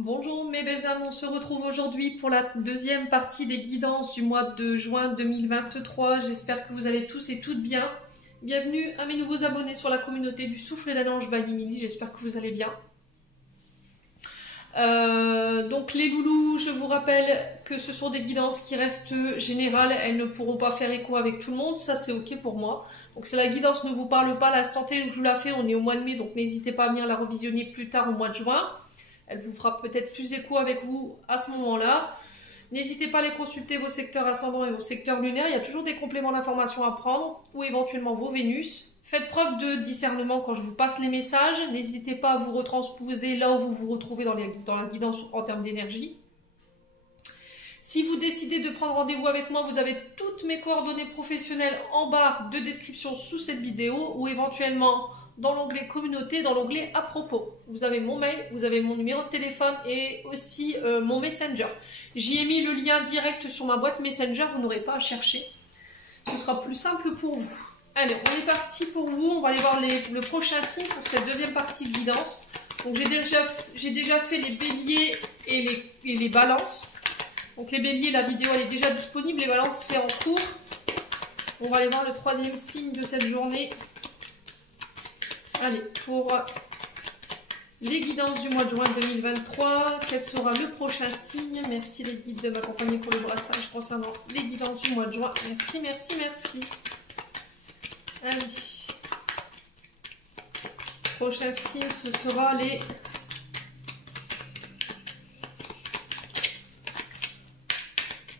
Bonjour mes belles âmes, on se retrouve aujourd'hui pour la deuxième partie des guidances du mois de juin 2023. J'espère que vous allez tous et toutes bien. Bienvenue à mes nouveaux abonnés sur la communauté du Souffle d'un Ange by Emily, j'espère que vous allez bien. Donc les loulous, je vous rappelle que ce sont des guidances qui restent générales, elles ne pourront pas faire écho avec tout le monde, ça c'est ok pour moi. Donc si la guidance ne vous parle pas, l'instant T où je vous la fais, on est au mois de mai, donc n'hésitez pas à venir la revisionner plus tard au mois de juin. Elle vous fera peut-être plus écho avec vous à ce moment-là. N'hésitez pas à aller consulter vos secteurs ascendants et vos secteurs lunaires. Il y a toujours des compléments d'information à prendre ou éventuellement vos Vénus. Faites preuve de discernement quand je vous passe les messages. N'hésitez pas à vous retransposer là où vous vous retrouvez dans la guidance en termes d'énergie. Si vous décidez de prendre rendez-vous avec moi, vous avez toutes mes coordonnées professionnelles en barre de description sous cette vidéo ou éventuellement dans l'onglet communauté, dans l'onglet à propos. Vous avez mon mail, vous avez mon numéro de téléphone et aussi mon Messenger. J'y ai mis le lien direct sur ma boîte Messenger, vous n'aurez pas à chercher. Ce sera plus simple pour vous. Allez, on est parti pour vous. On va aller voir le prochain signe pour cette deuxième partie de guidance. Donc j'ai déjà fait les béliers et les balances. Donc les béliers, la vidéo elle est déjà disponible. Les balances, c'est en cours. On va aller voir le troisième signe de cette journée. Allez, pour les guidances du mois de juin 2023, quel sera le prochain signe? Merci les guides de m'accompagner pour le brassage concernant les guidances du mois de juin. Merci, merci, merci. Allez. Prochain signe, ce sera les...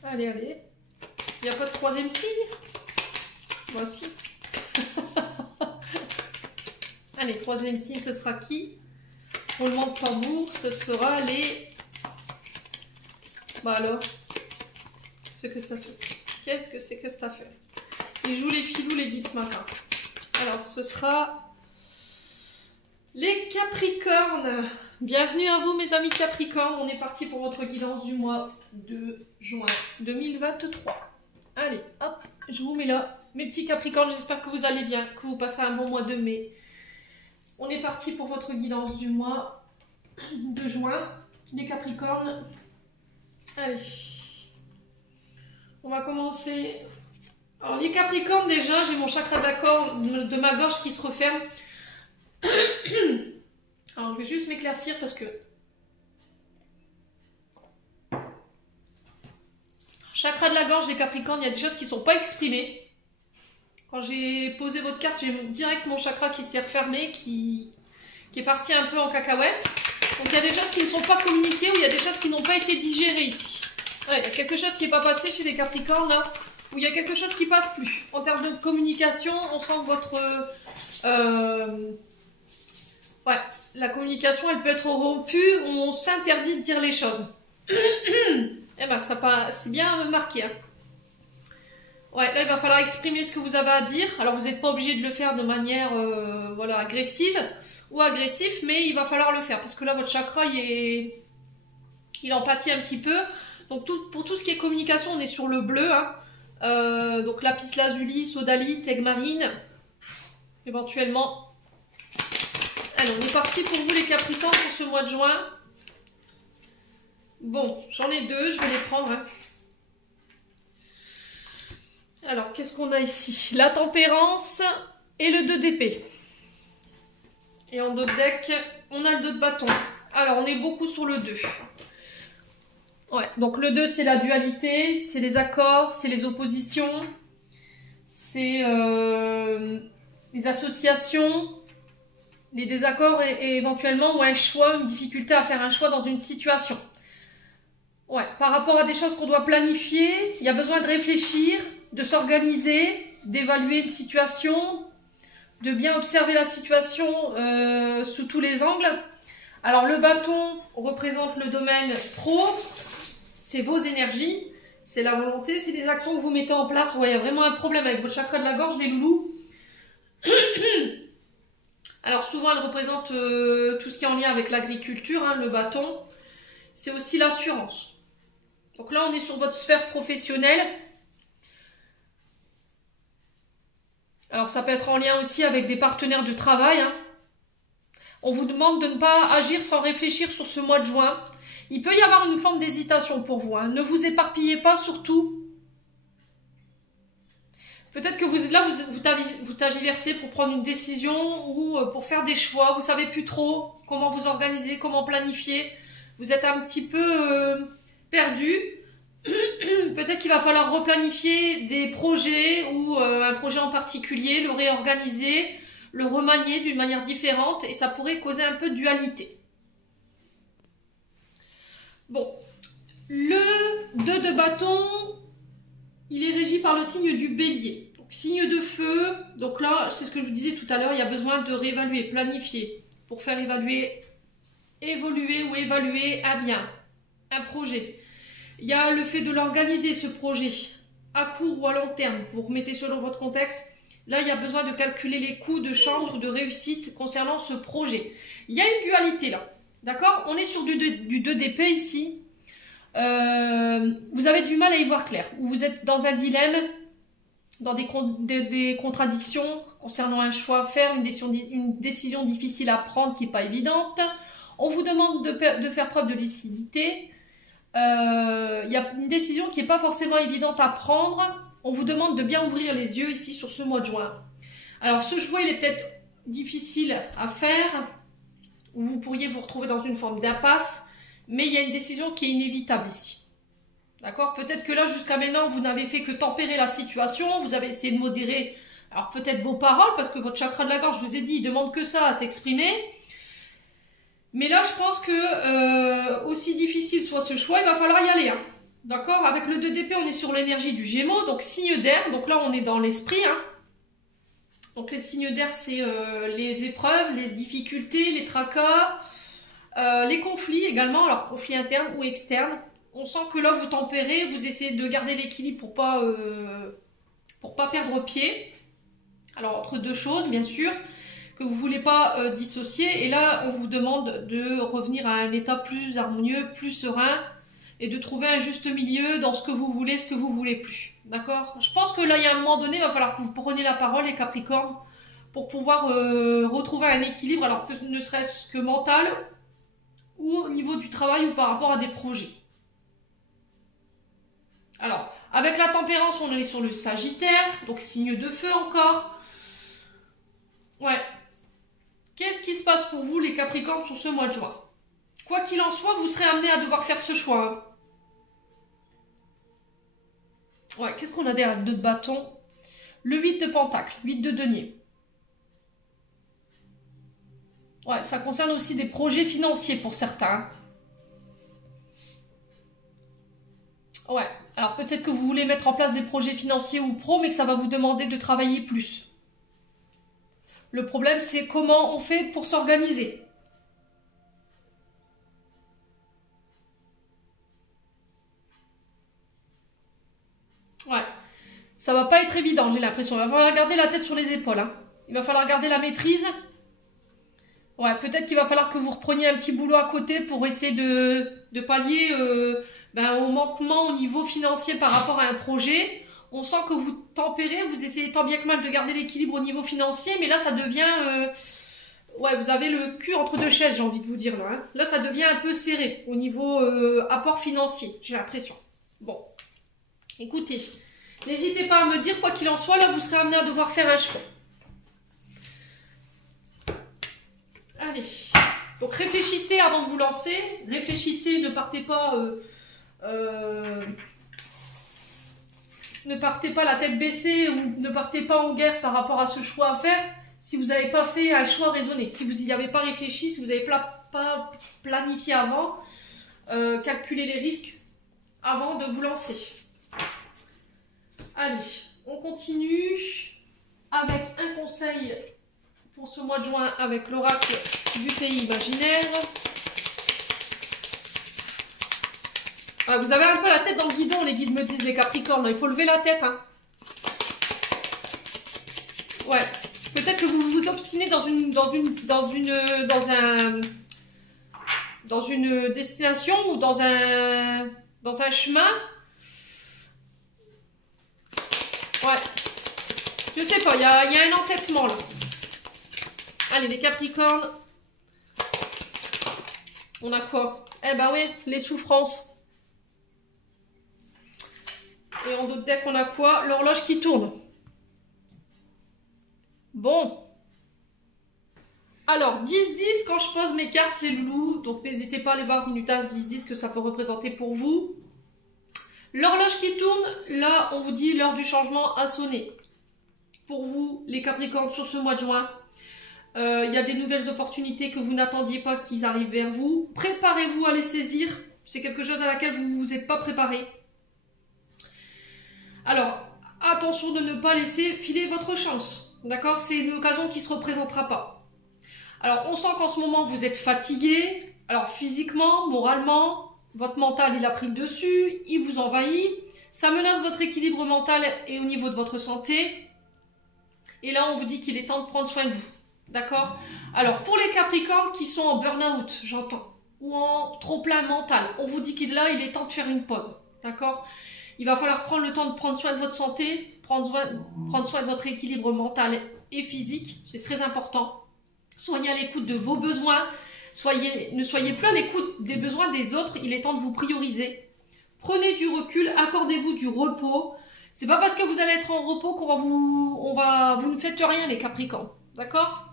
Allez, allez. Il n'y a pas de troisième signe? Voici. Allez, troisième signe, ce sera qui? Roulement de tambour, ce sera les... Bah alors, ce que ça fait. Qu'est-ce que c'est que cette affaire? Ils jouent les filous, les guides ce matin. Alors, ce sera les Capricornes. Bienvenue à vous, mes amis Capricornes. On est parti pour votre guidance du mois de juin 2023. Allez, hop, je vous mets là. Mes petits Capricornes, j'espère que vous allez bien, que vous passez un bon mois de mai. On est parti pour votre guidance du mois de juin. Les Capricornes. Allez. On va commencer. Alors les Capricornes déjà, j'ai mon chakra de ma gorge qui se referme. Alors je vais juste m'éclaircir parce que... Chakra de la gorge, les Capricornes, il y a des choses qui ne sont pas exprimées. Quand j'ai posé votre carte, j'ai direct mon chakra qui s'est refermé, qui est parti un peu en cacahuète. Donc il y a des choses qui ne sont pas communiquées ou il y a des choses qui n'ont pas été digérées ici. Ouais, il y a quelque chose qui n'est pas passé chez les Capricornes là, où il y a quelque chose qui passe plus. En termes de communication, on sent que votre... ouais, la communication, elle peut être rompue, on s'interdit de dire les choses. Eh ben, c'est bien marqué, hein. Ouais, là, il va falloir exprimer ce que vous avez à dire. Alors, vous n'êtes pas obligé de le faire de manière voilà, agressive ou agressif, mais il va falloir le faire. Parce que là, votre chakra, il en pâtit un petit peu. Donc, pour tout ce qui est communication, on est sur le bleu. Hein. Donc, lapis lazuli, sodalite, aigue marine, éventuellement. Allez, on est parti pour vous, les Capricornes, pour ce mois de juin. Bon, j'en ai deux, je vais les prendre. Hein. Alors, qu'est-ce qu'on a ici? La tempérance et le 2 d'épée. Et en dos de deck, on a le 2 de bâton. Alors, on est beaucoup sur le 2. Ouais, donc le 2, c'est la dualité, c'est les accords, c'est les oppositions, c'est les associations, les désaccords et éventuellement ou un choix, une difficulté à faire un choix dans une situation. Ouais, par rapport à des choses qu'on doit planifier, il y a besoin de réfléchir, de s'organiser, d'évaluer une situation, de bien observer la situation sous tous les angles. Alors le bâton représente le domaine pro, c'est vos énergies, c'est la volonté, c'est les actions que vous mettez en place. Ouais, il y a vraiment un problème avec votre chakra de la gorge, les loulous. Alors souvent elle représente tout ce qui est en lien avec l'agriculture, hein, le bâton. C'est aussi l'assurance. Donc là on est sur votre sphère professionnelle. Alors ça peut être en lien aussi avec des partenaires de travail. Hein. On vous demande de ne pas agir sans réfléchir sur ce mois de juin. Il peut y avoir une forme d'hésitation pour vous. Hein. Ne vous éparpillez pas surtout. Peut-être que vous tergiversez pour prendre une décision ou pour faire des choix. Vous ne savez plus trop comment vous organiser, comment planifier. Vous êtes un petit peu perdu. Peut-être qu'il va falloir replanifier des projets ou un projet en particulier, le réorganiser, le remanier d'une manière différente et ça pourrait causer un peu de dualité. Bon, le 2 de bâton, il est régi par le signe du bélier. Donc, signe de feu, donc là, c'est ce que je vous disais tout à l'heure, il y a besoin de réévaluer, planifier pour faire évoluer ou évaluer un bien, un projet. Il y a le fait de l'organiser, ce projet, à court ou à long terme. Vous remettez selon votre contexte. Là, il y a besoin de calculer les coûts de chance ou de réussite concernant ce projet. Il y a une dualité là. D'accord? On est sur du 2 d'épée ici. Vous avez du mal à y voir clair. Ou vous êtes dans un dilemme, dans des contradictions concernant un choix à faire, une décision difficile à prendre qui n'est pas évidente. On vous demande de faire preuve de lucidité. Il y a une décision qui n'est pas forcément évidente à prendre. On vous demande de bien ouvrir les yeux ici sur ce mois de juin. Alors ce choix il est peut-être difficile à faire. Vous pourriez vous retrouver dans une forme d'impasse. Mais il y a une décision qui est inévitable ici. D'accord? Peut-être que là jusqu'à maintenant vous n'avez fait que tempérer la situation. Vous avez essayé de modérer alors peut-être vos paroles. Parce que votre chakra de la gorge, je vous ai dit, il demande que ça à s'exprimer. Mais là, je pense que aussi difficile soit ce choix, il va falloir y aller. Hein. D'accord? Avec le 2 d'épée, on est sur l'énergie du Gémeaux, donc signe d'air. Donc là, on est dans l'esprit. Hein. Donc les signes d'air, c'est les épreuves, les difficultés, les tracas, les conflits également, alors conflits internes ou externes. On sent que là, vous tempérez, vous essayez de garder l'équilibre pour pas perdre pied. Alors entre deux choses, bien sûr. Que vous ne voulez pas dissocier. Et là, on vous demande de revenir à un état plus harmonieux, plus serein et de trouver un juste milieu dans ce que vous voulez, ce que vous voulez plus. D'accord? Je pense que là, il y a un moment donné, il va falloir que vous preniez la parole, les Capricornes, pour pouvoir retrouver un équilibre, alors que ne serait-ce que mental ou au niveau du travail ou par rapport à des projets. Alors, avec la tempérance, on est sur le Sagittaire, donc signe de feu encore. Ouais. Qu'est-ce qui se passe pour vous, les Capricornes, sur ce mois de juin? Quoi qu'il en soit, vous serez amenés à devoir faire ce choix. Ouais, qu'est-ce qu'on a derrière 2 de bâton? Le 8 de pentacle, 8 de denier. Ouais, ça concerne aussi des projets financiers pour certains. Ouais, alors peut-être que vous voulez mettre en place des projets financiers ou pro, mais que ça va vous demander de travailler plus. Le problème, c'est comment on fait pour s'organiser. Ouais, ça va pas être évident, j'ai l'impression. Il va falloir garder la tête sur les épaules. Hein. Il va falloir garder la maîtrise. Ouais, peut-être qu'il va falloir que vous repreniez un petit boulot à côté pour essayer de pallier au manquement au niveau financier par rapport à un projet. On sent que vous tempérez, vous essayez tant bien que mal de garder l'équilibre au niveau financier, mais là ça devient... ouais, vous avez le cul entre deux chaises, j'ai envie de vous dire là. Hein. Là ça devient un peu serré au niveau apport financier, j'ai l'impression. Bon, écoutez, n'hésitez pas à me dire, quoi qu'il en soit, là vous serez amené à devoir faire un choix. Allez, donc réfléchissez avant de vous lancer, réfléchissez, ne partez pas... ne partez pas la tête baissée ou ne partez pas en guerre par rapport à ce choix à faire si vous n'avez pas fait un choix raisonné, si vous n'y avez pas réfléchi, si vous n'avez pas planifié avant, calculé les risques avant de vous lancer. Allez, on continue avec un conseil pour ce mois de juin avec l'oracle du pays imaginaire. Ah, vous avez un peu la tête dans le guidon, les guides me disent, les Capricornes. Il faut lever la tête. Hein. Ouais. Peut-être que vous vous obstinez dans une destination ou dans un chemin. Ouais. Je sais pas, il y a un entêtement là. Allez, les Capricornes. On a quoi? Eh ben oui, les souffrances. Et en d'autres decks, on a quoi? L'horloge qui tourne. Bon. Alors, 10-10 quand je pose mes cartes, les loulous. Donc, n'hésitez pas à aller voir minutage 10-10 que ça peut représenter pour vous. L'horloge qui tourne, là, on vous dit l'heure du changement a sonné. Pour vous, les Capricornes, sur ce mois de juin, il y a des nouvelles opportunités que vous n'attendiez pas qui arrivent vers vous. Préparez-vous à les saisir. C'est quelque chose à laquelle vous vous êtes pas préparé. Alors, attention de ne pas laisser filer votre chance. D'accord? C'est une occasion qui ne se représentera pas. Alors, on sent qu'en ce moment, vous êtes fatigué. Alors, physiquement, moralement, votre mental, il a pris le dessus. Il vous envahit. Ça menace votre équilibre mental et au niveau de votre santé. Et là, on vous dit qu'il est temps de prendre soin de vous. D'accord? Alors, pour les Capricornes qui sont en burn-out, j'entends, ou en trop-plein mental, on vous dit qu'il est temps de faire une pause. D'accord? Il va falloir prendre le temps de prendre soin de votre santé, prendre soin de votre équilibre mental et physique. C'est très important. Soyez à l'écoute de vos besoins. Ne soyez plus à l'écoute des besoins des autres. Il est temps de vous prioriser. Prenez du recul, accordez-vous du repos. C'est pas parce que vous allez être en repos vous ne faites rien, les Capricornes. D'accord?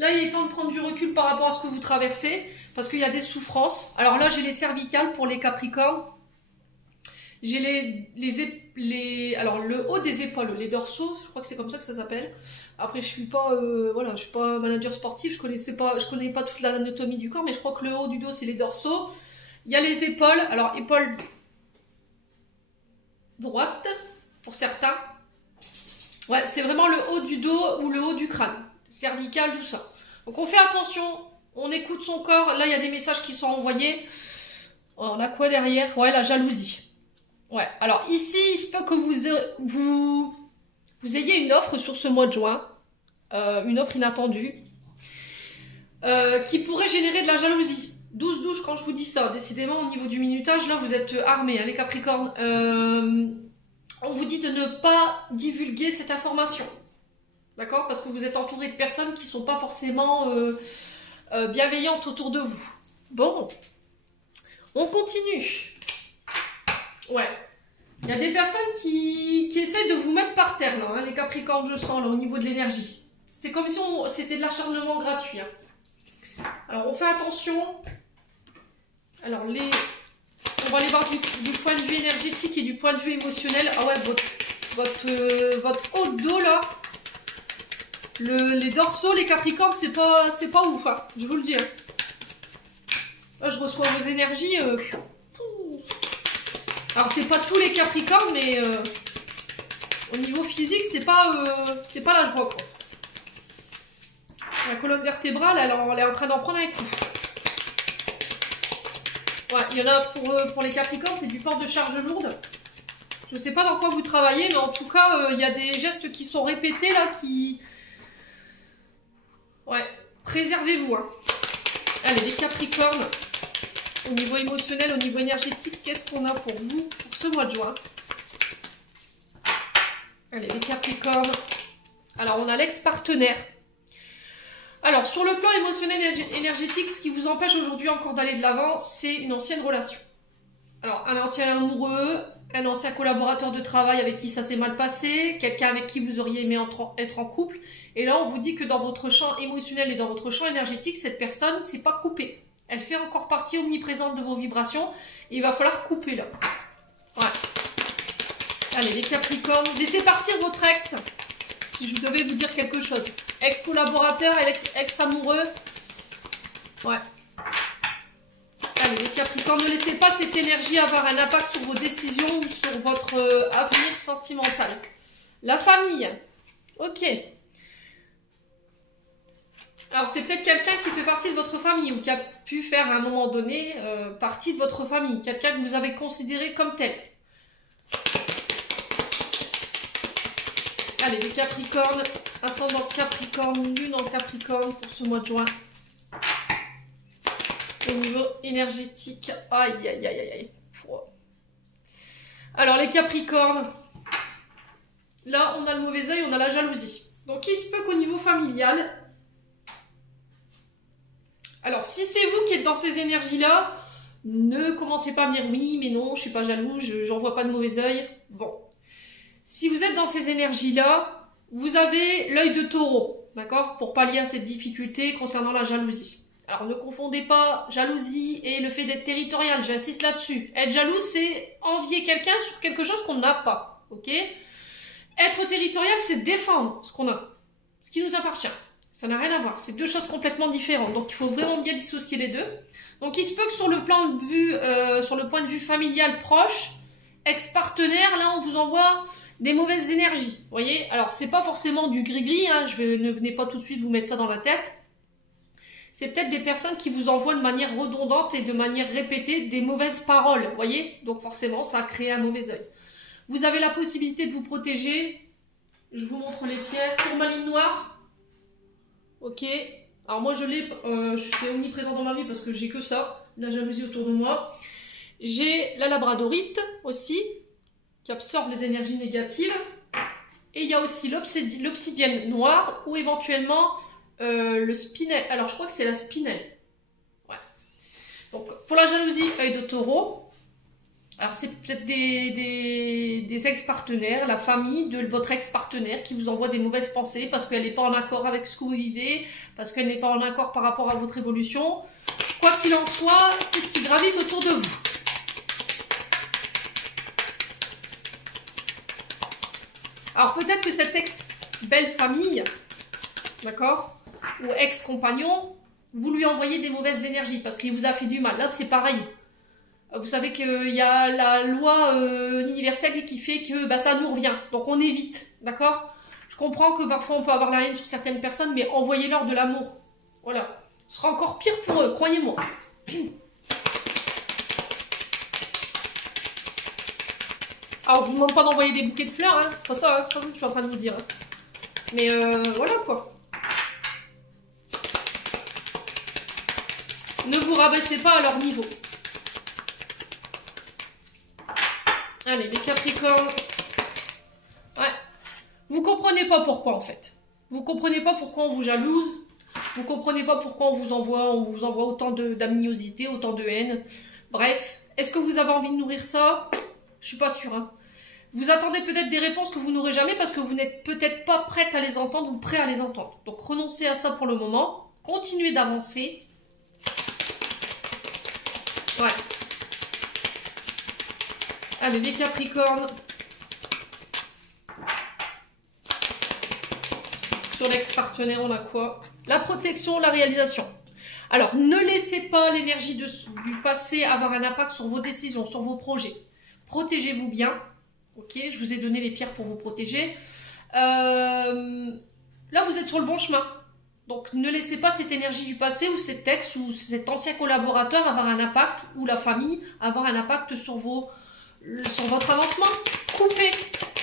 Là, il est temps de prendre du recul par rapport à ce que vous traversez, parce qu'il y a des souffrances. Alors là, j'ai les cervicales pour les Capricornes. J'ai alors le haut des épaules, les dorsaux, je crois que c'est comme ça que ça s'appelle. Après, je suis pas manager sportif, je connais pas toute l'anatomie du corps, mais je crois que le haut du dos, c'est les dorsaux. Il y a les épaules, alors épaules droite, pour certains. Ouais, c'est vraiment le haut du dos ou le haut du crâne. Cervical, tout ça. Donc on fait attention, on écoute son corps. Là, il y a des messages qui sont envoyés. On a quoi derrière? Ouais, la jalousie. Ouais, alors ici, il se peut que vous ayez une offre sur ce mois de juin. Une offre inattendue. Qui pourrait générer de la jalousie. 12-12 quand je vous dis ça. Décidément, au niveau du minutage, là, vous êtes armés, hein, les Capricornes. On vous dit de ne pas divulguer cette information. D'accord? Parce que vous êtes entouré de personnes qui ne sont pas forcément bienveillantes autour de vous. Bon. On continue. Ouais. Il y a des personnes qui essaient de vous mettre par terre, là, hein, les Capricornes, je sens, là, au niveau de l'énergie. C'est comme si c'était de l'acharnement gratuit. Hein. Alors, on fait attention. Alors, on va aller voir du point de vue énergétique et du point de vue émotionnel. Ah ouais, votre haut de dos, là, les dorsaux, les Capricornes, c'est pas ouf, hein, je vous le dis. Hein. Là, je reçois vos énergies. Alors, c'est pas tous les Capricornes, mais au niveau physique, c'est pas la joie, quoi. La colonne vertébrale, elle est en train d'en prendre un coup. Ouais, il y en a pour les Capricornes, c'est du port de charge lourde. Je ne sais pas dans quoi vous travaillez, mais en tout cas, il y a des gestes qui sont répétés, là, qui... Ouais, préservez-vous, hein. Allez, les Capricornes, au niveau émotionnel, au niveau énergétique, qu'est-ce qu'on a pour vous pour ce mois de juin? Allez, les Capricornes. Alors, on a l'ex-partenaire. Alors, sur le plan émotionnel et énergétique, ce qui vous empêche aujourd'hui encore d'aller de l'avant, c'est une ancienne relation. Alors, un ancien amoureux, un ancien collaborateur de travail avec qui ça s'est mal passé, quelqu'un avec qui vous auriez aimé être en couple. Et là, on vous dit que dans votre champ émotionnel et dans votre champ énergétique, cette personne, c'est pas coupée. Elle fait encore partie omniprésente de vos vibrations. Et il va falloir couper, là. Ouais. Allez, les Capricornes, laissez partir votre ex. Si je devais vous dire quelque chose. Ex-collaborateur, ex-amoureux. Ouais. Allez, les Capricornes, ne laissez pas cette énergie avoir un impact sur vos décisions ou sur votre avenir sentimental. La famille. Ok. Alors, c'est peut-être quelqu'un qui fait partie de votre famille ou qui a pu faire à un moment donné partie de votre famille. Quelqu'un que vous avez considéré comme tel. Allez, les Capricornes. Ascendant Capricorne, lune en Capricorne pour ce mois de juin. Au niveau énergétique, aïe, aïe, aïe, aïe, aïe. Alors, les Capricornes, là, on a le mauvais œil, on a la jalousie. Donc, il se peut qu'au niveau familial, alors, si c'est vous qui êtes dans ces énergies-là, Ne commencez pas à me dire oui, mais non, je suis pas jaloux, j'en vois pas de mauvais œil. Bon. Si vous êtes dans ces énergies-là, vous avez l'œil de taureau, d'accord? Pour pallier à cette difficulté concernant la jalousie. Alors ne confondez pas jalousie et le fait d'être territorial, j'insiste là-dessus. Être jaloux, c'est envier quelqu'un sur quelque chose qu'on n'a pas, ok? Être territorial, c'est défendre ce qu'on a, ce qui nous appartient. Ça n'a rien à voir, c'est deux choses complètement différentes. Donc il faut vraiment bien dissocier les deux. Donc il se peut que sur le plan de vue, sur le point de vue familial proche, ex-partenaire, là on vous envoie des mauvaises énergies. Vous voyez? Alors c'est pas forcément du gris-gris, hein, ne venez pas tout de suite vous mettre ça dans la tête. C'est peut-être des personnes qui vous envoient de manière redondante et de manière répétée des mauvaises paroles. Vous voyez? Donc forcément ça a créé un mauvais œil. Vous avez la possibilité de vous protéger. Je vous montre les pierres. Pour ma ligne noire. Ok. Alors moi je l'ai, c'est omniprésent dans ma vie parce que j'ai que ça. La jalousie autour de moi. J'ai la labradorite aussi, qui absorbe les énergies négatives. Et il y a aussi l'obsidienne noire ou éventuellement le spinel. Alors je crois que c'est la spinel. Ouais. Donc pour la jalousie, œil de taureau. Alors c'est peut-être des ex-partenaires, la famille de votre ex-partenaire qui vous envoie des mauvaises pensées parce qu'elle n'est pas en accord avec ce que vous vivez, parce qu'elle n'est pas en accord par rapport à votre évolution. Quoi qu'il en soit, c'est ce qui gravite autour de vous. Alors peut-être que cette ex-belle-famille, d'accord, ou ex-compagnon, vous lui envoyez des mauvaises énergies parce qu'il vous a fait du mal. Là, c'est pareil. Vous savez qu'il y a la loi universelle qui fait que bah, ça nous revient. Donc on évite, d'accord? Je comprends que parfois on peut avoir la haine sur certaines personnes, mais envoyez-leur de l'amour. Voilà. Ce sera encore pire pour eux, croyez-moi. Alors je vous demande pas d'envoyer des bouquets de fleurs, hein. C'est pas ça, hein. C'est pas ça que je suis en train de vous dire. Hein. Mais voilà quoi. Ne vous rabaissez pas à leur niveau. Allez, les Capricornes. Ouais. Vous comprenez pas pourquoi en fait. Vous comprenez pas pourquoi on vous jalouse. Vous comprenez pas pourquoi on vous envoie autant d'amiosité, autant de haine. Bref, est-ce que vous avez envie de nourrir ça? Je suis pas sûre. Hein. Vous attendez peut-être des réponses que vous n'aurez jamais parce que vous n'êtes peut-être pas prête à les entendre ou prêt à les entendre. Donc renoncez à ça pour le moment. Continuez d'avancer. Ouais. Allez, les Capricornes. Sur l'ex-partenaire, on a quoi? La protection, la réalisation. Alors, ne laissez pas l'énergie du passé avoir un impact sur vos décisions, sur vos projets. Protégez-vous bien. Ok, je vous ai donné les pierres pour vous protéger. Là, vous êtes sur le bon chemin. Donc, ne laissez pas cette énergie du passé ou cet ex ou cet ancien collaborateur avoir un impact, ou la famille avoir un impact sur votre avancement. Coupez.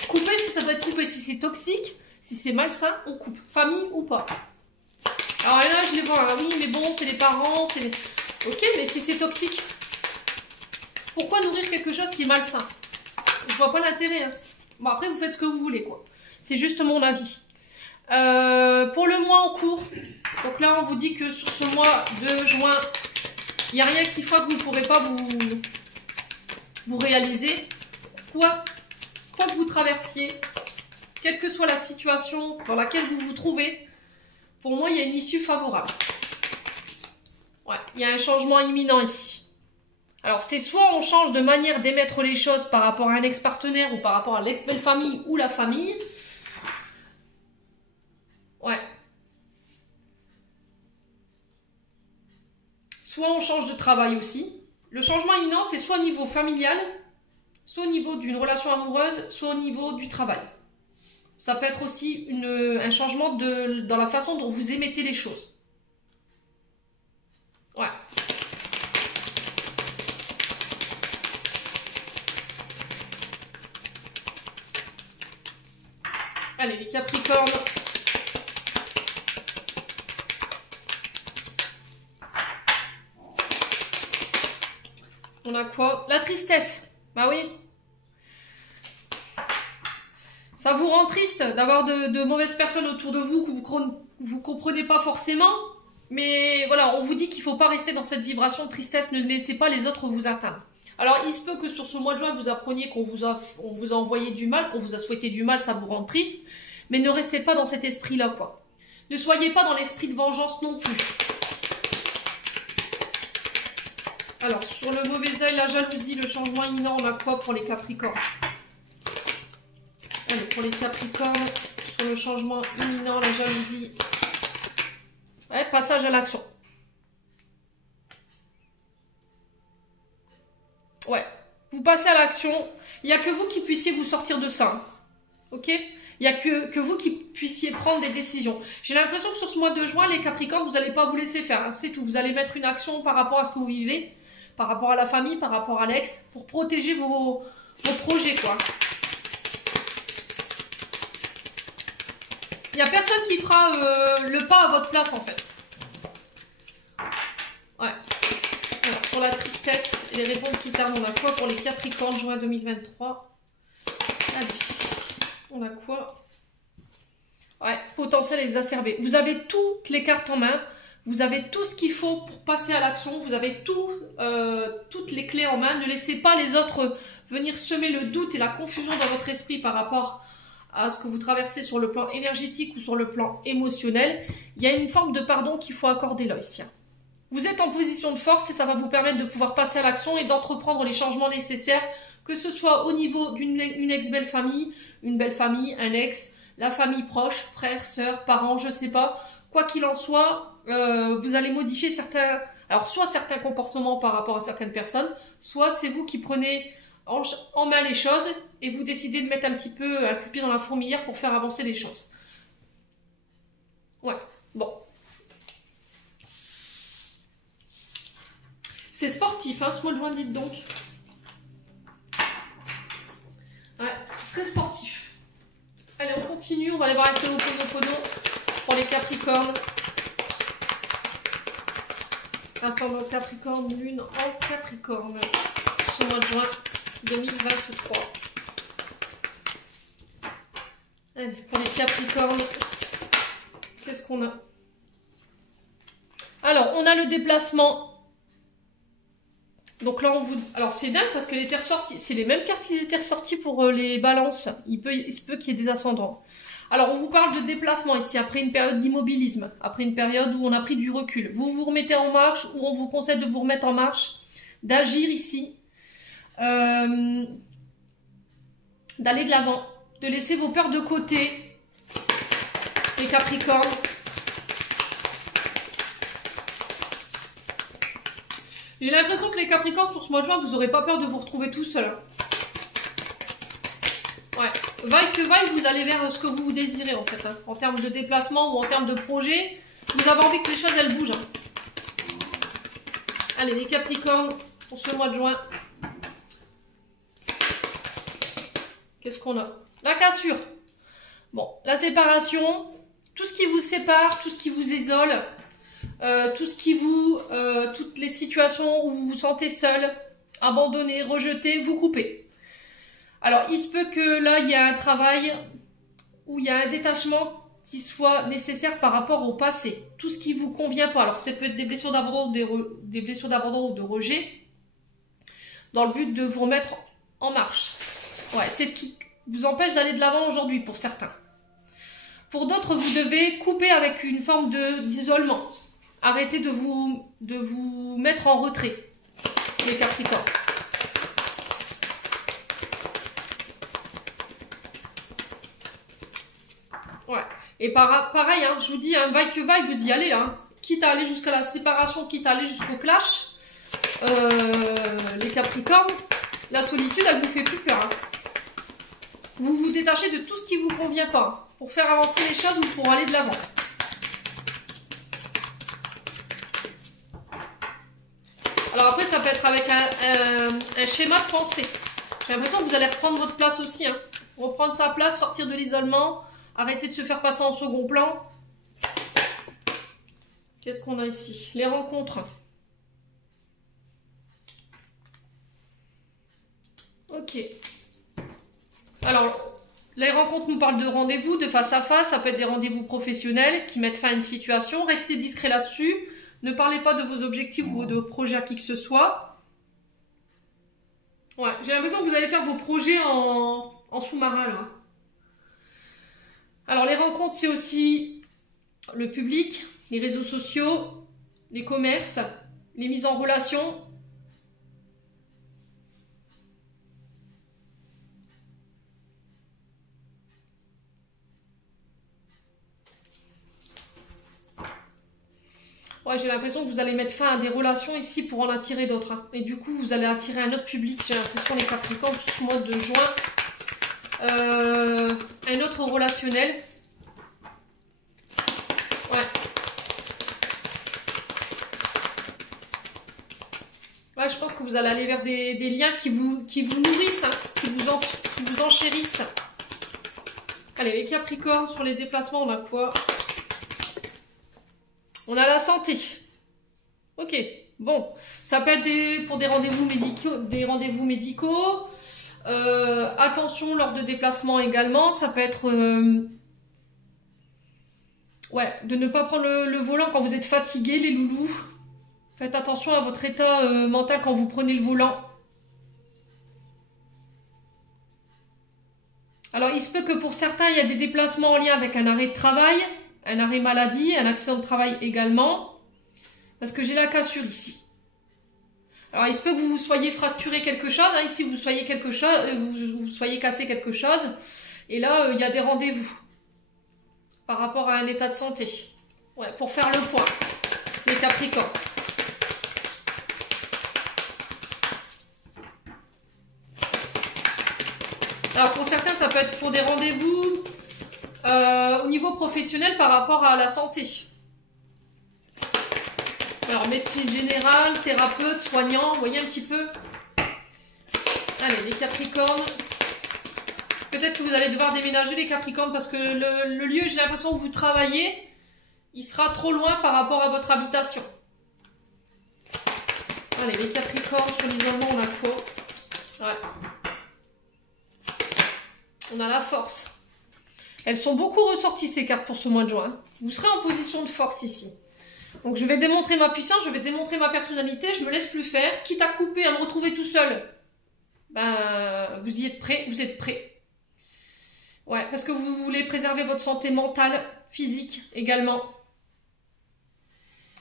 Coupez si ça doit être coupé. Si c'est toxique, si c'est malsain, on coupe. Famille ou pas. Alors là, je les vois. Ah oui, mais bon, c'est les parents. Ok, mais si c'est toxique, pourquoi nourrir quelque chose qui est malsain? Je vois pas l'intérêt. Hein. Bon, après, vous faites ce que vous voulez, quoi. C'est juste mon avis. Pour le mois en cours, donc là, on vous dit que sur ce mois de juin, il n'y a rien qui fera que vous ne pourrez pas vous réaliser. Quoi que vous traversiez, quelle que soit la situation dans laquelle vous vous trouvez, pour moi, il y a une issue favorable. Ouais, il y a un changement imminent ici. Alors, c'est soit on change de manière d'émettre les choses par rapport à un ex-partenaire ou par rapport à l'ex-belle-famille ou la famille. Ouais. Soit on change de travail aussi. Le changement imminent, c'est soit au niveau familial, soit au niveau d'une relation amoureuse, soit au niveau du travail. Ça peut être aussi un changement dans la façon dont vous émettez les choses. Ouais. Allez, les Capricornes. On a quoi? La tristesse. Bah oui. Ça vous rend triste d'avoir de mauvaises personnes autour de vous que vous comprenez pas forcément. Mais voilà, on vous dit qu'il ne faut pas rester dans cette vibration de tristesse, ne laissez pas les autres vous atteindre. Alors, il se peut que sur ce mois de juin, vous appreniez qu'on vous a envoyé du mal, qu'on vous a souhaité du mal, ça vous rend triste, mais ne restez pas dans cet esprit-là, quoi. Ne soyez pas dans l'esprit de vengeance non plus. Alors, sur le mauvais œil, la jalousie, le changement imminent, on a quoi pour les Capricornes? Allez, pour les Capricornes, sur le changement imminent, la jalousie. Ouais, passage à l'action. Ouais, vous passez à l'action. Il n'y a que vous qui puissiez vous sortir de ça. Hein. Ok? Il n'y a que vous qui puissiez prendre des décisions. J'ai l'impression que sur ce mois de juin, les Capricornes, vous n'allez pas vous laisser faire. Hein. C'est tout. Vous allez mettre une action par rapport à ce que vous vivez, par rapport à la famille, par rapport à l'ex, pour protéger vos projets, quoi. Il n'y a personne qui fera le pas à votre place, en fait. Ouais. Alors, sur la tristesse et les réponses qui tardent, on a quoi pour les Capricornes, juin 2023? Allez. On a quoi? Ouais, potentiel exacerbé. Vous avez toutes les cartes en main. Vous avez tout ce qu'il faut pour passer à l'action. Vous avez toutes les clés en main. Ne laissez pas les autres venir semer le doute et la confusion dans votre esprit par rapport à ce que vous traversez sur le plan énergétique ou sur le plan émotionnel. Il y a une forme de pardon qu'il faut accorder là ici. Vous êtes en position de force et ça va vous permettre de pouvoir passer à l'action et d'entreprendre les changements nécessaires, que ce soit au niveau d'une ex-belle famille, une belle famille, un ex, la famille proche, frères, sœurs, parents, je sais pas. Quoi qu'il en soit, vous allez modifier certains... Alors, soit certains comportements par rapport à certaines personnes, soit c'est vous qui prenez en main les choses et vous décidez de mettre un petit peu un coup de pied dans la fourmilière pour faire avancer les choses. Ouais, bon. C'est sportif, hein, ce mois de juin, dites donc. Ouais, c'est très sportif. Allez, on continue, on va aller voir avec le Ho'oponopono pour les Capricornes. Ascendant Capricorne, lune en Capricorne. Ce mois de juin 2023. Allez, pour les Capricornes, qu'est-ce qu'on a? Alors, on a le déplacement. Donc là, alors c'est dingue parce qu'elle était ressortie. C'est les mêmes cartes qui étaient ressorties pour les balances. Il se peut qu'il y ait des ascendants. Alors, on vous parle de déplacement ici, après une période d'immobilisme, après une période où on a pris du recul. Vous vous remettez en marche, ou on vous conseille de vous remettre en marche, d'agir ici, d'aller de l'avant, de laisser vos peurs de côté, les Capricornes. J'ai l'impression que les Capricornes, sur ce mois de juin, vous n'aurez pas peur de vous retrouver tout seul. Ouais, vaille que vaille, vous allez vers ce que vous désirez en fait. Hein. En termes de déplacement ou en termes de projet, vous avez envie que les choses elles bougent. Hein. Allez, les Capricornes, pour ce mois de juin. Qu'est-ce qu'on a? La cassure. Bon, la séparation, tout ce qui vous sépare, tout ce qui vous isole, toutes les situations où vous vous sentez seul, abandonné, rejeté, vous coupez. Alors, il se peut que là, il y a un travail où il y a un détachement qui soit nécessaire par rapport au passé. Tout ce qui ne vous convient pas. Alors, ça peut être des blessures d'abandon ou de rejet, dans le but de vous remettre en marche. Ouais, c'est ce qui vous empêche d'aller de l'avant aujourd'hui pour certains. Pour d'autres, vous devez couper avec une forme d'isolement. Arrêtez de vous mettre en retrait, les Capricornes. Ouais. Et pareil, hein, je vous dis, hein, vaille que vaille, vous y allez là. Hein. Quitte à aller jusqu'à la séparation, quitte à aller jusqu'au clash, les Capricornes, la solitude, elle vous fait plus peur. Hein. Vous vous détachez de tout ce qui vous convient pas hein, pour faire avancer les choses ou pour aller de l'avant. Alors après, ça peut être avec un schéma de pensée. J'ai l'impression que vous allez reprendre votre place aussi. Hein. Reprendre sa place, sortir de l'isolement, arrêter de se faire passer en second plan. Qu'est-ce qu'on a ici? Les rencontres. Ok. Alors, Les rencontres nous parlent de rendez-vous, de face à face, ça peut être des rendez-vous professionnels qui mettent fin à une situation. Restez discret là-dessus. Ne parlez pas de vos objectifs ou de projets à qui que ce soit. Ouais, j'ai l'impression que vous allez faire vos projets en sous-marin, là. Alors, les rencontres, c'est aussi le public, les réseaux sociaux, les commerces, les mises en relation. Ouais, j'ai l'impression que vous allez mettre fin à des relations ici pour en attirer d'autres. Hein. Et du coup, vous allez attirer un autre public. J'ai l'impression, les Capricornes, sous ce mois de juin. Un autre relationnel. Ouais. Ouais, je pense que vous allez aller vers des liens qui vous nourrissent, hein, qui vous enchérissent. Allez, les Capricornes, sur les déplacements, on a quoi? On a la santé. Ok, bon. Ça peut être pour des rendez-vous médicaux. Attention lors de déplacements également. Ça peut être... ouais, de ne pas prendre le volant quand vous êtes fatigué, les loulous. Faites attention à votre état mental quand vous prenez le volant. Alors, il se peut que pour certains, il y a des déplacements en lien avec un arrêt de travail, un arrêt maladie, un accident de travail également. Parce que j'ai la cassure ici. Alors, il se peut que vous soyez fracturé quelque chose. Hein, ici, vous soyez vous soyez cassé quelque chose. Et là, il y a des rendez-vous. Par rapport à un état de santé. Ouais, pour faire le point. Les Capricornes. Alors, pour certains, ça peut être pour des rendez-vous au niveau professionnel par rapport à la santé. Alors, médecine générale, thérapeute, soignant, vous voyez un petit peu. Allez, les Capricornes. Peut-être que vous allez devoir déménager les Capricornes parce que le lieu, j'ai l'impression que vous travaillez, il sera trop loin par rapport à votre habitation. Allez, les Capricornes, sur l'isolement, on a quoi? Ouais. On a la force. Elles sont beaucoup ressorties, ces cartes, pour ce mois de juin. Vous serez en position de force ici. Donc, je vais démontrer ma puissance, je vais démontrer ma personnalité, je me laisse plus faire. Quitte à couper, à me retrouver tout seul, ben, vous y êtes prêts, vous êtes prêts. Ouais, parce que vous voulez préserver votre santé mentale, physique également.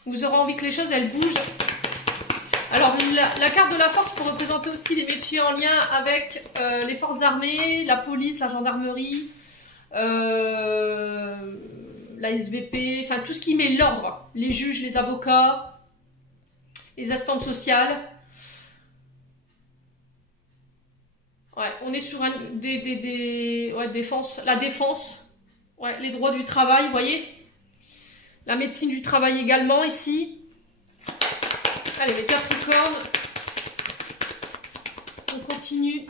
Vous aurez envie que les choses, elles bougent. Alors, la carte de la force peut représenter aussi les métiers en lien avec les forces armées, la police, la gendarmerie, la SVP, enfin tout ce qui met l'ordre. Les juges, les avocats, les assistantes sociales. Ouais, on est sur défense, la défense, ouais, les droits du travail, vous voyez. La médecine du travail également ici. Allez, les Capricornes. On continue.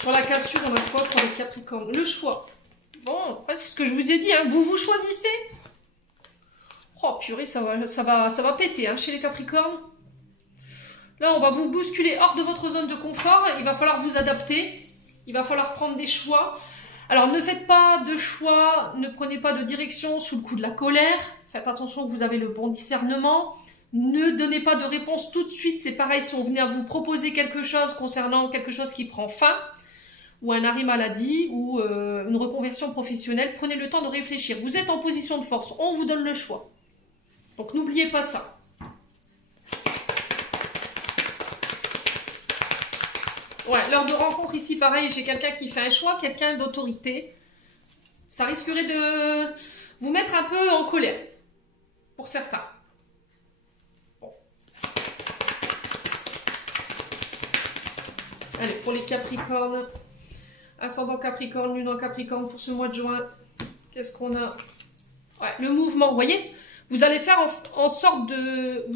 Sur la cassure, on a quoi pour les Capricornes? Le choix. Bon, c'est ce que je vous ai dit, hein. Vous choisissez. Oh purée, ça va péter hein, chez les Capricornes. Là, on va vous bousculer hors de votre zone de confort. Il va falloir vous adapter. Il va falloir prendre des choix. Alors, ne faites pas de choix. Ne prenez pas de direction sous le coup de la colère. Faites attention que vous avez le bon discernement. Ne donnez pas de réponse tout de suite. C'est pareil si on venait à vous proposer quelque chose concernant quelque chose qui prend fin, ou un arrêt maladie, ou une reconversion professionnelle. Prenez le temps de réfléchir. Vous êtes en position de force. On vous donne le choix. Donc, n'oubliez pas ça. Ouais, l'heure de rencontre ici, pareil, j'ai quelqu'un qui fait un choix, quelqu'un d'autorité. Ça risquerait de vous mettre un peu en colère, pour certains. Bon. Allez, pour les Capricornes, ascendant Capricorne, lune en Capricorne pour ce mois de juin, qu'est-ce qu'on a? Ouais, le mouvement, vous voyez? Vous allez faire en sorte de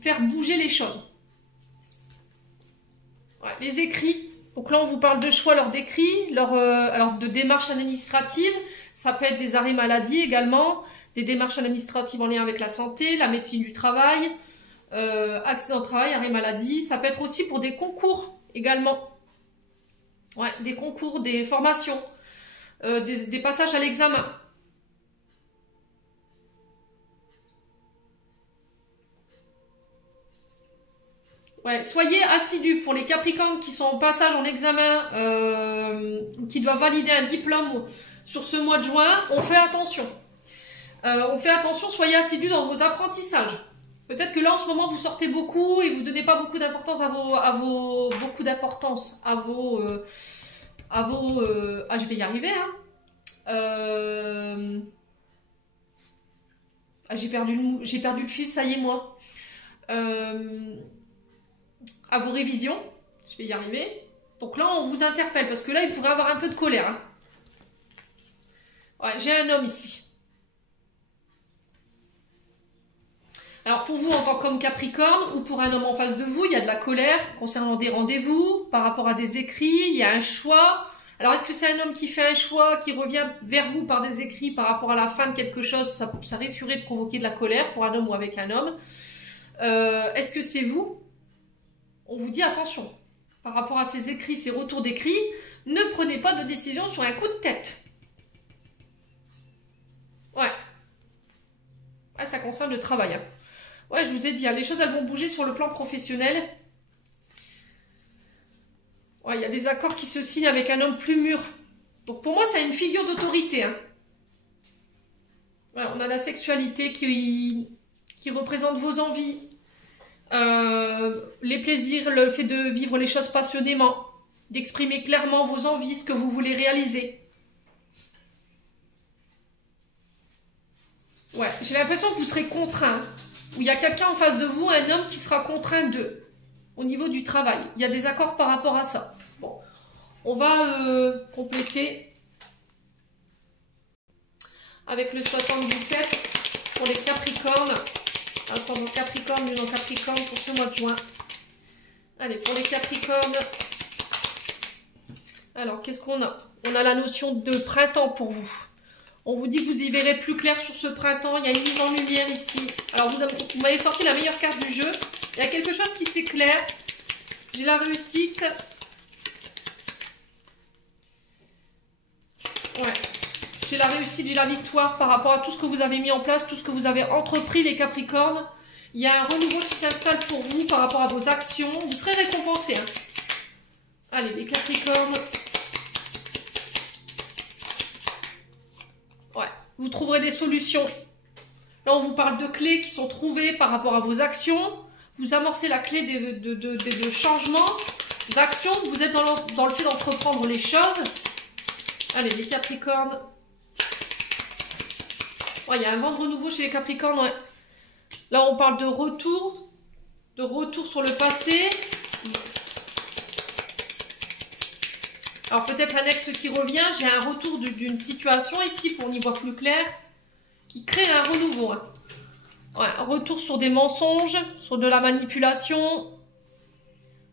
faire bouger les choses. Ouais, les écrits, donc là on vous parle de choix lors d'écrits, alors de démarches administratives, ça peut être des arrêts maladie également, des démarches administratives en lien avec la santé, la médecine du travail, accident de travail, arrêt maladie, ça peut être aussi pour des concours également. Ouais, des concours, des formations, des passages à l'examen. Ouais, soyez assidus pour les Capricornes qui sont en passage en examen, qui doivent valider un diplôme sur ce mois de juin. On fait attention. Soyez assidus dans vos apprentissages. Peut-être que là en ce moment vous sortez beaucoup et vous donnez pas beaucoup d'importance je vais y arriver hein. J'ai perdu le fil, ça y est moi. À vos révisions, je vais y arriver. Donc là on vous interpelle parce que là il pourrait avoir un peu de colère. Hein. Ouais, j'ai un homme ici. Alors pour vous en tant qu'homme Capricorne ou pour un homme en face de vous, il y a de la colère concernant des rendez-vous, par rapport à des écrits, il y a un choix. Alors est-ce que c'est un homme qui fait un choix, qui revient vers vous par des écrits par rapport à la fin de quelque chose, ça risquerait de provoquer de la colère pour un homme ou avec un homme. Est-ce que c'est vous? On vous dit attention, par rapport à ces écrits, ces retours d'écrits, ne prenez pas de décision sur un coup de tête. Ouais. Ouais, ça concerne le travail. Hein. Ouais, je vous ai dit, hein, les choses elles vont bouger sur le plan professionnel. Ouais, il y a des accords qui se signent avec un homme plus mûr. Donc pour moi, c'est une figure d'autorité. Hein. Ouais, on a la sexualité qui représente vos envies, les plaisirs, le fait de vivre les choses passionnément, d'exprimer clairement vos envies, ce que vous voulez réaliser. Ouais, j'ai l'impression que vous serez contraint. Ou il y a quelqu'un en face de vous, un homme qui sera contraint au niveau du travail. Il y a des accords par rapport à ça. Bon, on va compléter avec le 77 pour les Capricornes. Ascendant Capricorne, Lune en Capricorne pour ce mois de juin. Allez, pour les Capricornes. Alors, qu'est-ce qu'on a? On a la notion de printemps pour vous. On vous dit que vous y verrez plus clair sur ce printemps. Il y a une mise en lumière ici. Alors, vous m'avez sorti la meilleure carte du jeu. Il y a quelque chose qui s'éclaire. J'ai la réussite. Ouais. J'ai la réussite, j'ai la victoire par rapport à tout ce que vous avez mis en place, tout ce que vous avez entrepris, les Capricornes. Il y a un renouveau qui s'installe pour vous par rapport à vos actions. Vous serez récompensés. Hein. Allez, les Capricornes. Ouais, vous trouverez des solutions. Là, on vous parle de clés qui sont trouvées par rapport à vos actions. Vous amorcez la clé de changement, d'action. Vous êtes dans le fait d'entreprendre les choses. Allez, les Capricornes. Ouais, il y a un vent de renouveau chez les Capricornes. Ouais. Là, on parle de retour sur le passé. Alors, peut-être un ex qui revient. J'ai un retour d'une situation ici, pour y voir plus clair, qui crée un renouveau. Hein. Ouais, un retour sur des mensonges, sur de la manipulation,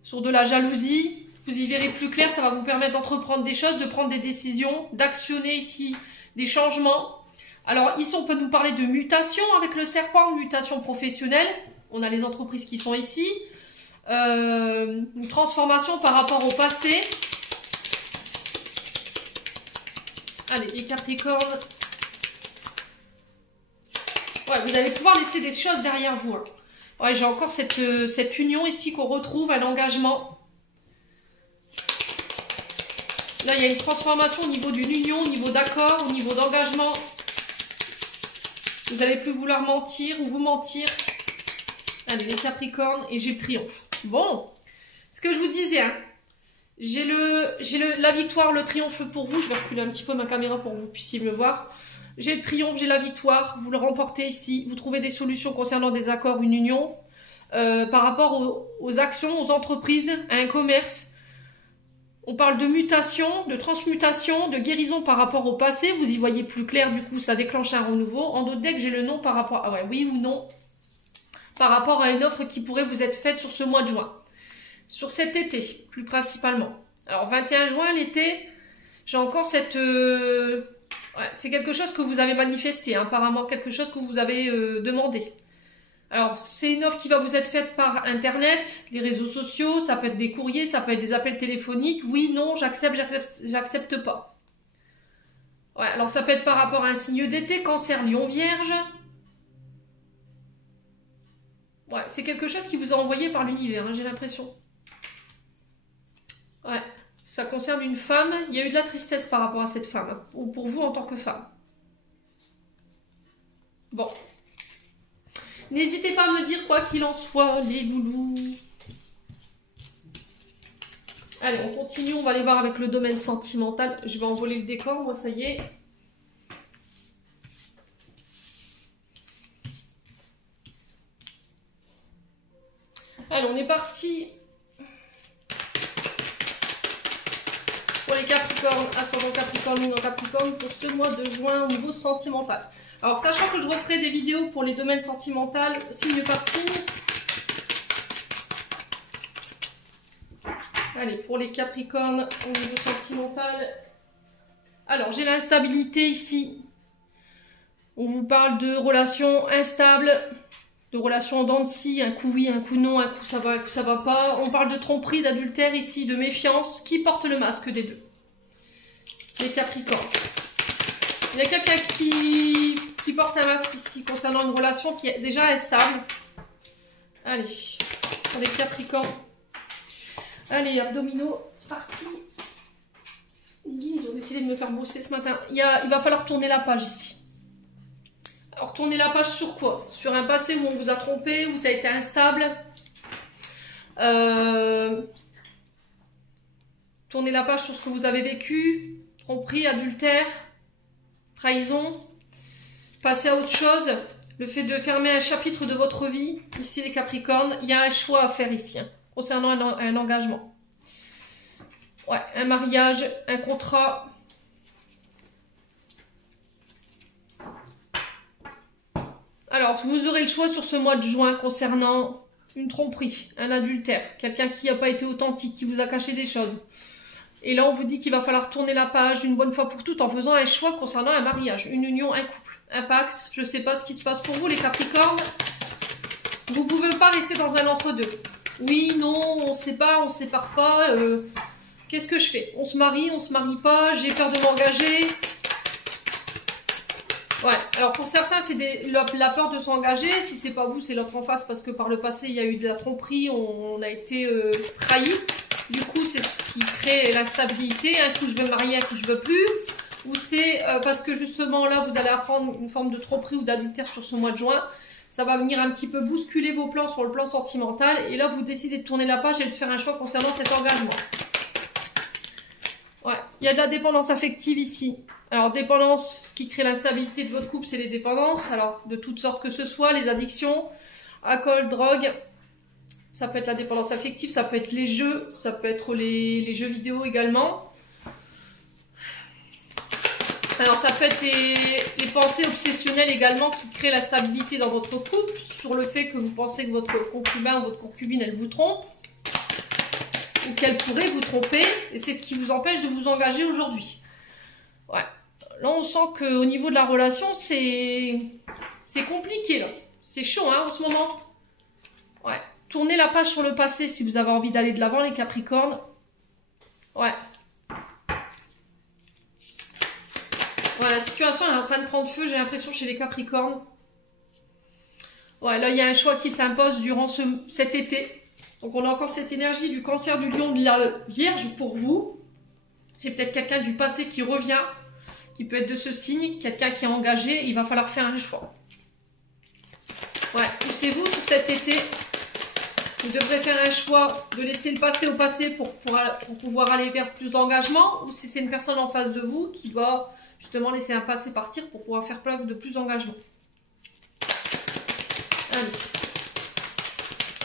sur de la jalousie. Vous y verrez plus clair, ça va vous permettre d'entreprendre des choses, de prendre des décisions, d'actionner ici des changements. Alors ici, on peut nous parler de mutation avec le serpent, mutation professionnelle. On a les entreprises qui sont ici. Une transformation par rapport au passé. Allez, les Capricornes. Ouais, vous allez pouvoir laisser des choses derrière vous. Hein. Ouais, j'ai encore cette union ici qu'on retrouve, un engagement. Là, il y a une transformation au niveau d'une union, au niveau d'accord, au niveau d'engagement. Vous n'allez plus vouloir mentir ou vous mentir. Allez, les Capricornes, et j'ai le triomphe. Bon, ce que je vous disais, hein, j'ai la victoire, le triomphe pour vous. Je vais reculer un petit peu ma caméra pour que vous puissiez me voir. J'ai le triomphe, j'ai la victoire. Vous le remportez ici. Vous trouvez des solutions concernant des accords, une union. Par rapport aux actions, aux entreprises, à un commerce. On parle de mutation, de transmutation, de guérison par rapport au passé. Vous y voyez plus clair, du coup, ça déclenche un renouveau. En d'autres decks, j'ai le nom par rapport... Ah ouais, oui ou non. Par rapport à une offre qui pourrait vous être faite sur ce mois de juin. Sur cet été, plus principalement. Alors, 21 juin, l'été, j'ai encore cette... Ouais, c'est quelque chose que vous avez manifesté, hein, apparemment quelque chose que vous avez demandé. Alors, c'est une offre qui va vous être faite par Internet, les réseaux sociaux, ça peut être des courriers, ça peut être des appels téléphoniques. Oui, non, j'accepte, j'accepte pas. Ouais, alors ça peut être par rapport à un signe d'été, Cancer, Lion, Vierge. Ouais, c'est quelque chose qui vous a envoyé par l'univers, hein, j'ai l'impression. Ouais, ça concerne une femme. Il y a eu de la tristesse par rapport à cette femme, ou pour vous en tant que femme. Bon. N'hésitez pas à me dire quoi qu'il en soit, les loulous. Allez, on continue, on va aller voir avec le domaine sentimental. Je vais envoler le décor, moi ça y est. Allez, on est parti pour les Capricornes, ascendant Capricorne, lune en Capricorne, pour ce mois de juin au niveau sentimental. Alors, sachant que je referai des vidéos pour les domaines sentimentaux, signe par signe. Allez, pour les Capricornes au niveau sentimental. Alors, j'ai l'instabilité ici. On vous parle de relations instables, de relations en dents de scie, un coup oui, un coup non, un coup ça va pas. On parle de tromperie, d'adultère ici, de méfiance. Qui porte le masque des deux? Les Capricornes. Il y a quelqu'un qui porte un masque ici concernant une relation qui est déjà instable. Allez, pour les Capricornes. Allez, abdominaux, c'est parti. Ils ont décidé de me faire bosser ce matin. Il va falloir tourner la page ici. Alors, tourner la page sur quoi? Sur un passé où on vous a trompé, où ça a été instable. Tourner la page sur ce que vous avez vécu. Tromperie, adultère, trahison. Passer à autre chose. Le fait de fermer un chapitre de votre vie. Ici, les Capricornes, il y a un choix à faire ici. Hein, concernant un engagement. Ouais, un mariage, un contrat. Alors, vous aurez le choix sur ce mois de juin concernant une tromperie, un adultère, quelqu'un qui n'a pas été authentique, qui vous a caché des choses. Et là, on vous dit qu'il va falloir tourner la page une bonne fois pour toutes en faisant un choix concernant un mariage, une union, un couple, un pax. Je ne sais pas ce qui se passe pour vous, les Capricornes. Vous ne pouvez pas rester dans un entre-deux. Oui, non, on ne sait pas, on ne se sépare pas. Qu'est-ce que je fais? On se marie pas, j'ai peur de m'engager. Ouais, alors pour certains, c'est la peur de s'engager. Si c'est pas vous, c'est l'autre en face parce que par le passé, il y a eu de la tromperie, on a été trahi. Du coup, c'est ce qui crée l'instabilité. Un coup, je veux me marier, un coup, je veux plus. Ou c'est parce que justement, là, vous allez apprendre une forme de tromperie ou d'adultère sur ce mois de juin. Ça va venir un petit peu bousculer vos plans sur le plan sentimental. Et là, vous décidez de tourner la page et de faire un choix concernant cet engagement. Ouais, il y a de la dépendance affective ici. Alors, dépendance, ce qui crée l'instabilité de votre couple, c'est les dépendances. Alors, de toutes sortes que ce soit, les addictions, alcool, drogue. Ça peut être la dépendance affective, ça peut être les jeux, ça peut être les jeux vidéo également. Alors, ça peut être les pensées obsessionnelles également qui créent la stabilité dans votre couple, sur le fait que vous pensez que votre concubin ou votre concubine, elle vous trompe, ou qu'elle pourrait vous tromper, et c'est ce qui vous empêche de vous engager aujourd'hui. Ouais. Là, on sent qu'au niveau de la relation, c'est compliqué, là. C'est chaud, hein, en ce moment. Ouais. Tournez la page sur le passé si vous avez envie d'aller de l'avant, les Capricornes. Ouais. Voilà, la situation est en train de prendre feu, j'ai l'impression, chez les Capricornes. Ouais, là, il y a un choix qui s'impose durant cet été. Donc, on a encore cette énergie du Cancer, du Lion, de la Vierge pour vous. J'ai peut-être quelqu'un du passé qui revient, qui peut être de ce signe, quelqu'un qui est engagé, il va falloir faire un choix. Ouais, poussez-vous sur cet été. Vous devrez faire un choix de laisser le passé au passé pour pouvoir aller vers plus d'engagement, ou si c'est une personne en face de vous qui doit justement laisser un passé partir pour pouvoir faire preuve de plus d'engagement. Allez.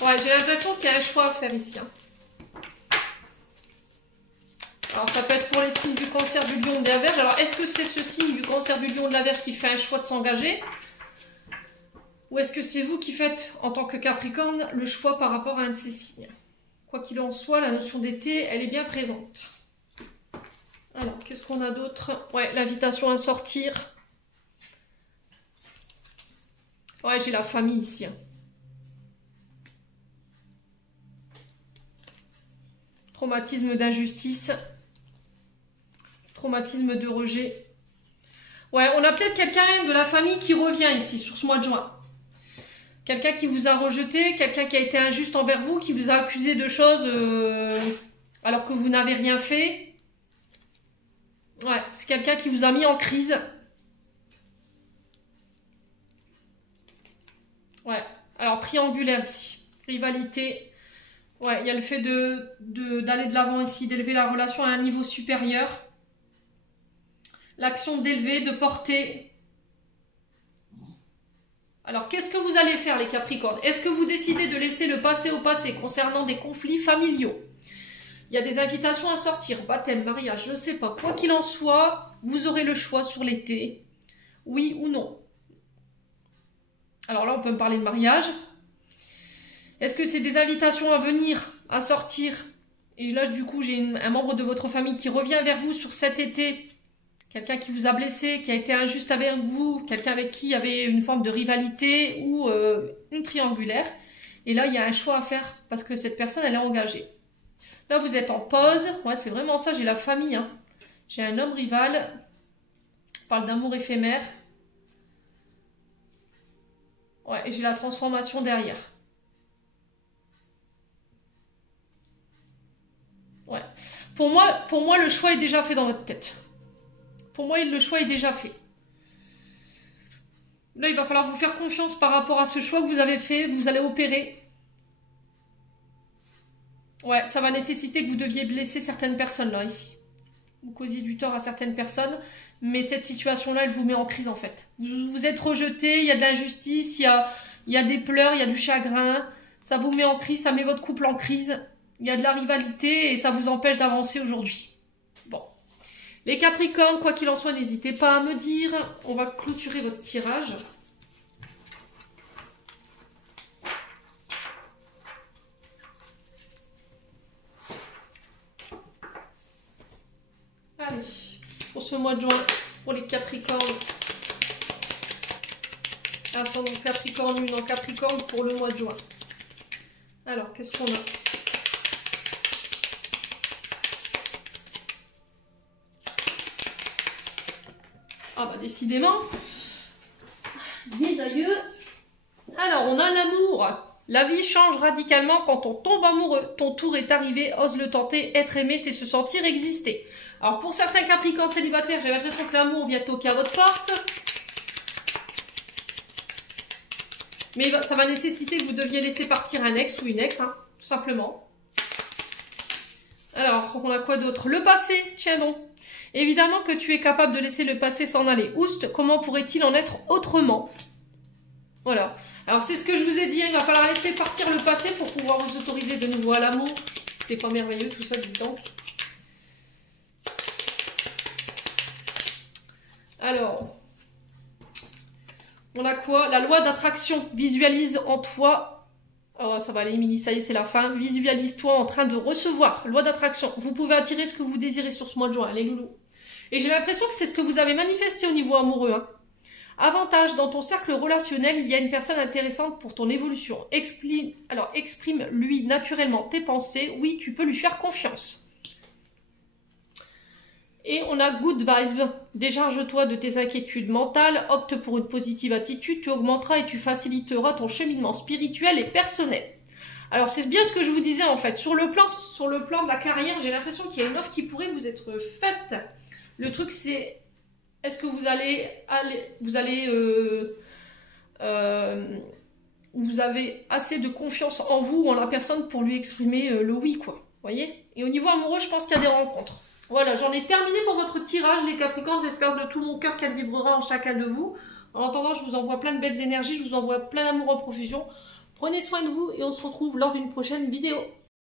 Ouais, j'ai l'impression qu'il y a un choix à faire ici. Hein. Alors, ça peut être pour les signes du Cancer, du Lion, de la Vierge. Alors, est-ce que c'est ce signe du Cancer, du Lion, de la Vierge qui fait un choix de s'engager? Ou est-ce que c'est vous qui faites, en tant que Capricorne, le choix par rapport à un de ces signes? Quoi qu'il en soit, la notion d'été, elle est bien présente. Alors, qu'est-ce qu'on a d'autre? Ouais, l'invitation à sortir. Ouais, j'ai la famille ici. Hein. Traumatisme d'injustice. Traumatisme de rejet. Ouais, on a peut-être quelqu'un de la famille qui revient ici, sur ce mois de juin. Quelqu'un qui vous a rejeté, quelqu'un qui a été injuste envers vous, qui vous a accusé de choses alors que vous n'avez rien fait. Ouais, c'est quelqu'un qui vous a mis en crise. Ouais, alors triangulaire ici. Rivalité. Ouais, il y a le fait d'aller de l'avant ici, d'élever la relation à un niveau supérieur. L'action d'élever, de porter. Alors, qu'est-ce que vous allez faire, les Capricornes? Est-ce que vous décidez de laisser le passé au passé concernant des conflits familiaux? Il y a des invitations à sortir, baptême, mariage, je ne sais pas. Quoi qu'il en soit, vous aurez le choix sur l'été. Oui ou non. Alors là, on peut me parler de mariage. Est-ce que c'est des invitations à venir, à sortir? Et là, du coup, j'ai un membre de votre famille qui revient vers vous sur cet été. Quelqu'un qui vous a blessé, qui a été injuste avec vous, quelqu'un avec qui il y avait une forme de rivalité ou une triangulaire. Et là, il y a un choix à faire parce que cette personne, elle est engagée. Là, vous êtes en pause. Ouais, c'est vraiment ça, j'ai la famille. Hein. J'ai un homme rival. On parle d'amour éphémère. Ouais, et j'ai la transformation derrière. Ouais. Pour moi, le choix est déjà fait dans votre tête. Pour moi, le choix est déjà fait. Là, il va falloir vous faire confiance par rapport à ce choix que vous avez fait. Vous allez opérer. Ouais, ça va nécessiter que vous deviez blesser certaines personnes, là, ici. Vous causiez du tort à certaines personnes. Mais cette situation-là, elle vous met en crise, en fait. Vous êtes rejeté, il y a de l'injustice, il y a des pleurs, il y a du chagrin. Ça vous met en crise, ça met votre couple en crise. Il y a de la rivalité et ça vous empêche d'avancer aujourd'hui. Bon. Les Capricornes, quoi qu'il en soit, n'hésitez pas à me dire. On va clôturer votre tirage. Allez, pour ce mois de juin, pour les Capricornes. Ascendant Capricorne, lune en Capricorne pour le mois de juin. Alors, qu'est-ce qu'on a ? Ah bah décidément, mes aïeux. Alors, on a l'amour. La vie change radicalement quand on tombe amoureux. Ton tour est arrivé, ose le tenter. Être aimé, c'est se sentir exister. Alors, pour certains Capricornes célibataires, j'ai l'impression que l'amour vient toquer à votre porte. Mais ça va nécessiter que vous deviez laisser partir un ex ou une ex, hein, tout simplement. Alors, on a quoi d'autre? Le passé, tiens donc. Évidemment que tu es capable de laisser le passé s'en aller. Oust, comment pourrait-il en être autrement? Voilà. Alors, c'est ce que je vous ai dit, il va falloir laisser partir le passé pour pouvoir vous autoriser de nouveau à l'amour. C'est pas merveilleux tout ça, dites donc. Alors, on a quoi? La loi d'attraction. Visualise en toi. Oh, ça va aller, Émilie, ça y est, c'est la fin. Visualise-toi en train de recevoir. Loi d'attraction. Vous pouvez attirer ce que vous désirez sur ce mois de juin, les loulous. Et j'ai l'impression que c'est ce que vous avez manifesté au niveau amoureux. Hein. Avantage, dans ton cercle relationnel, il y a une personne intéressante pour ton évolution. Exprime-lui naturellement tes pensées. Oui, tu peux lui faire confiance. Et on a good vibes. Décharge-toi de tes inquiétudes mentales, opte pour une positive attitude, tu augmenteras et tu faciliteras ton cheminement spirituel et personnel. Alors c'est bien ce que je vous disais en fait. Sur le plan de la carrière, j'ai l'impression qu'il y a une offre qui pourrait vous être faite. Le truc c'est, est-ce que vous avez assez de confiance en vous ou en la personne pour lui exprimer le oui quoi. Voyez. Et au niveau amoureux, je pense qu'il y a des rencontres. Voilà, j'en ai terminé pour votre tirage, les Capricornes. J'espère de tout mon cœur qu'elle vibrera en chacun de vous. En attendant, je vous envoie plein de belles énergies, je vous envoie plein d'amour en profusion. Prenez soin de vous et on se retrouve lors d'une prochaine vidéo.